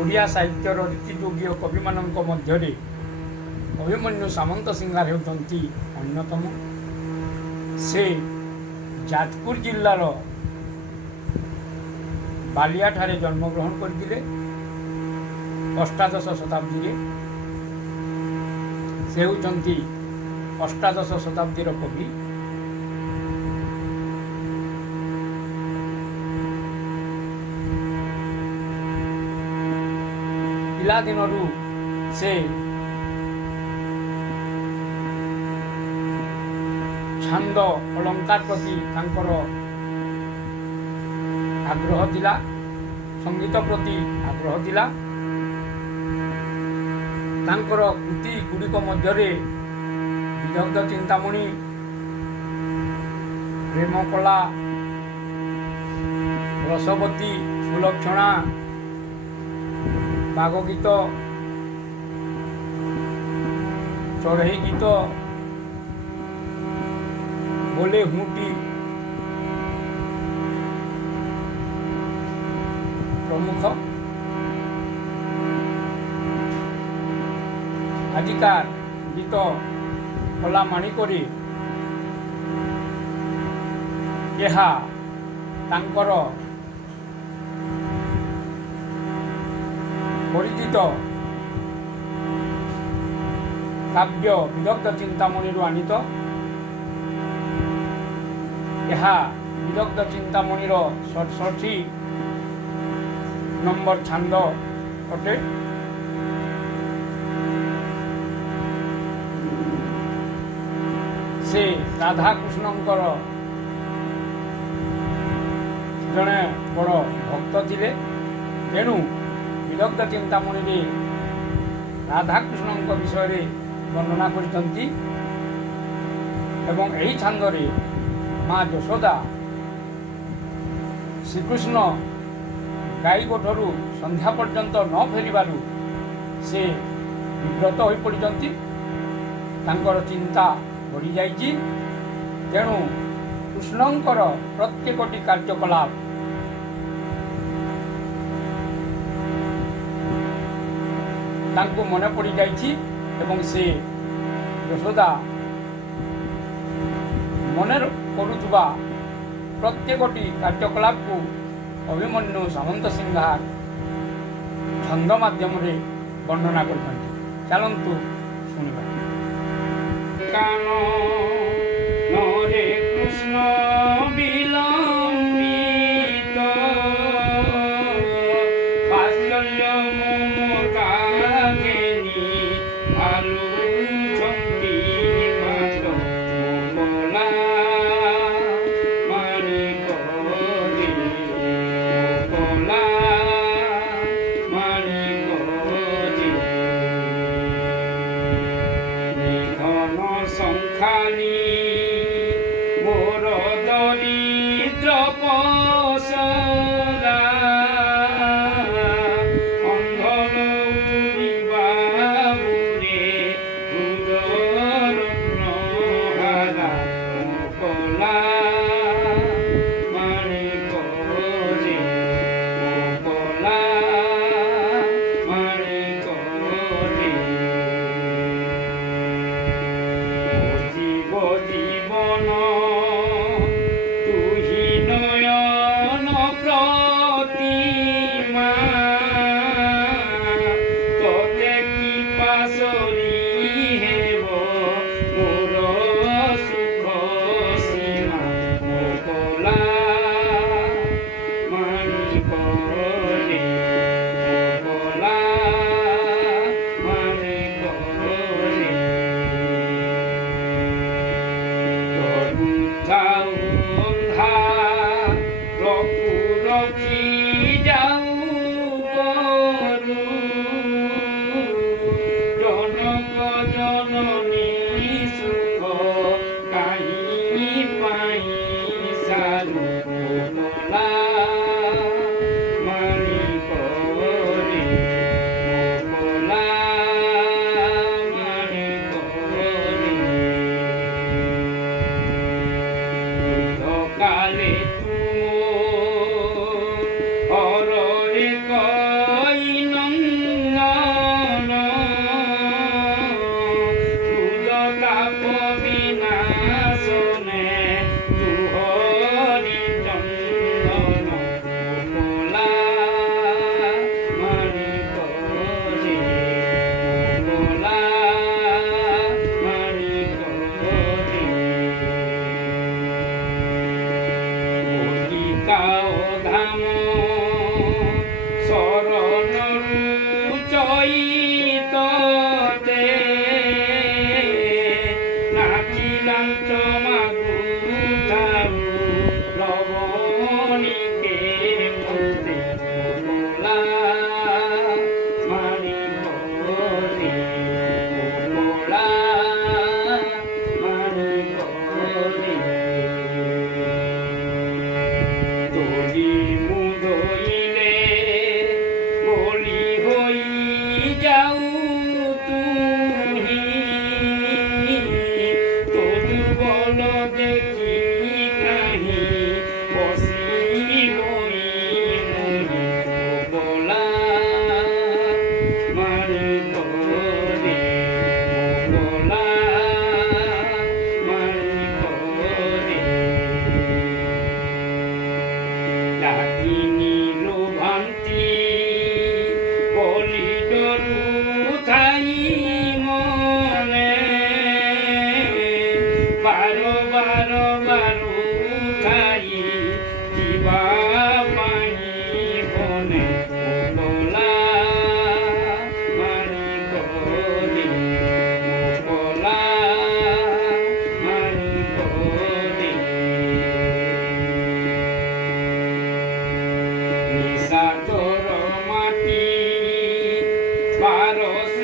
ଓଡ଼ିଆ ସାହିତ୍ୟର ରୀତିଯୁଗୀୟ କବିମାନଙ୍କ ମଧ୍ୟରେ ଅଭିମନ୍ୟୁ ସାମନ୍ତ ସିଂହାର ହେଉଛନ୍ତି ଅନ୍ୟତମ। ସେ ଯାଜପୁର ଜିଲ୍ଲାର ବାଲିଆଠାରେ ଜନ୍ମଗ୍ରହଣ କରିଥିଲେ ଅଷ୍ଟାଦଶ ଶତାବ୍ଦୀରେ। ସେ ହେଉଛନ୍ତି ଅଷ୍ଟାଦଶ ଶତାବ୍ଦୀର କବି। ପିଲାଦିନରୁ ସେ ଛାନ୍ଦ ଅଳଙ୍କାର ପ୍ରତି ତାଙ୍କର ଆଗ୍ରହ ଥିଲା, ସଙ୍ଗୀତ ପ୍ରତି ଆଗ୍ରହ ଥିଲା। ତାଙ୍କର କୃତି ଗୁଡ଼ିକ ମଧ୍ୟରେ ବିଦଗ୍ଧ ଚିନ୍ତାମଣି, ପ୍ରେମକଳା, ରସବତୀ, ସୁଲକ୍ଷଣା, ବାଘ ଗୀତ, ଚଢ଼େଇ ଗୀତ, ବୋଲେ ହୁଁଟି ପ୍ରମୁଖ। ଆଜିକାର ଗୀତ କଲା ମାଣିକରେ ଏହା ତାଙ୍କର ପରିଚିତ କାବ୍ୟ ବିଦଗ୍ଧ ଚିନ୍ତାମଣିରୁ ଆଣିତ। ଏହା ବିଦଗ୍ଧ ଚିନ୍ତାମଣିର 67 ନମ୍ବର ଛାନ୍ଦ ଅଟେ। ସେ ରାଧାକୃଷ୍ଣଙ୍କର ଜଣେ ବଡ଼ ଭକ୍ତ ଥିଲେ। ତେଣୁ ବିଦଗ୍ଧ ଚିନ୍ତାମଣିରେ ରାଧାକୃଷ୍ଣଙ୍କ ବିଷୟରେ ବର୍ଣ୍ଣନା କରିଛନ୍ତି ଏବଂ ଏହି ଛାନ୍ଦରେ ମା ଯଶୋଦା ଶ୍ରୀକୃଷ୍ଣ ଗାଈ ଗୋଠରୁ ସନ୍ଧ୍ୟା ପର୍ଯ୍ୟନ୍ତ ନ ଫେରିବାରୁ ସେ ବିବ୍ରତ ହୋଇପଡ଼ିଛନ୍ତି। ତାଙ୍କର ଚିନ୍ତା ବଢ଼ିଯାଇଛି। ତେଣୁ କୃଷ୍ଣଙ୍କର ପ୍ରତ୍ୟେକଟି କାର୍ଯ୍ୟକଳାପ ତାଙ୍କୁ ମନେ ପଡ଼ିଯାଇଛି ଏବଂ ସେ ଯଶୋଦା ମନେ କରୁଥିବା ପ୍ରତ୍ୟେକଟି କାର୍ଯ୍ୟକଳାପକୁ ଅଭିମନ୍ୟୁ ସାମନ୍ତ ସିଂହାର ଛନ୍ଦ ମାଧ୍ୟମରେ ବର୍ଣ୍ଣନା କରିଛନ୍ତି। ଚାଲନ୍ତୁ ଶୁଣିବା। କାନନରେ କୃଷ୍ଣ ବିଲମ୍ବିତ ବାତ୍ସଲ୍ୟ ମମତା ଘେନି ଆଲୁଛନ୍ତି ମାତ ମୋକଲା ମାଣିକ ରେ ମୋକଲା ମାଣିକ ରେ ନିଧନ ସଂଖାଳି ମୋର ଦରିଦ୍ର ପସରା ଅନ୍ଧ भरोसा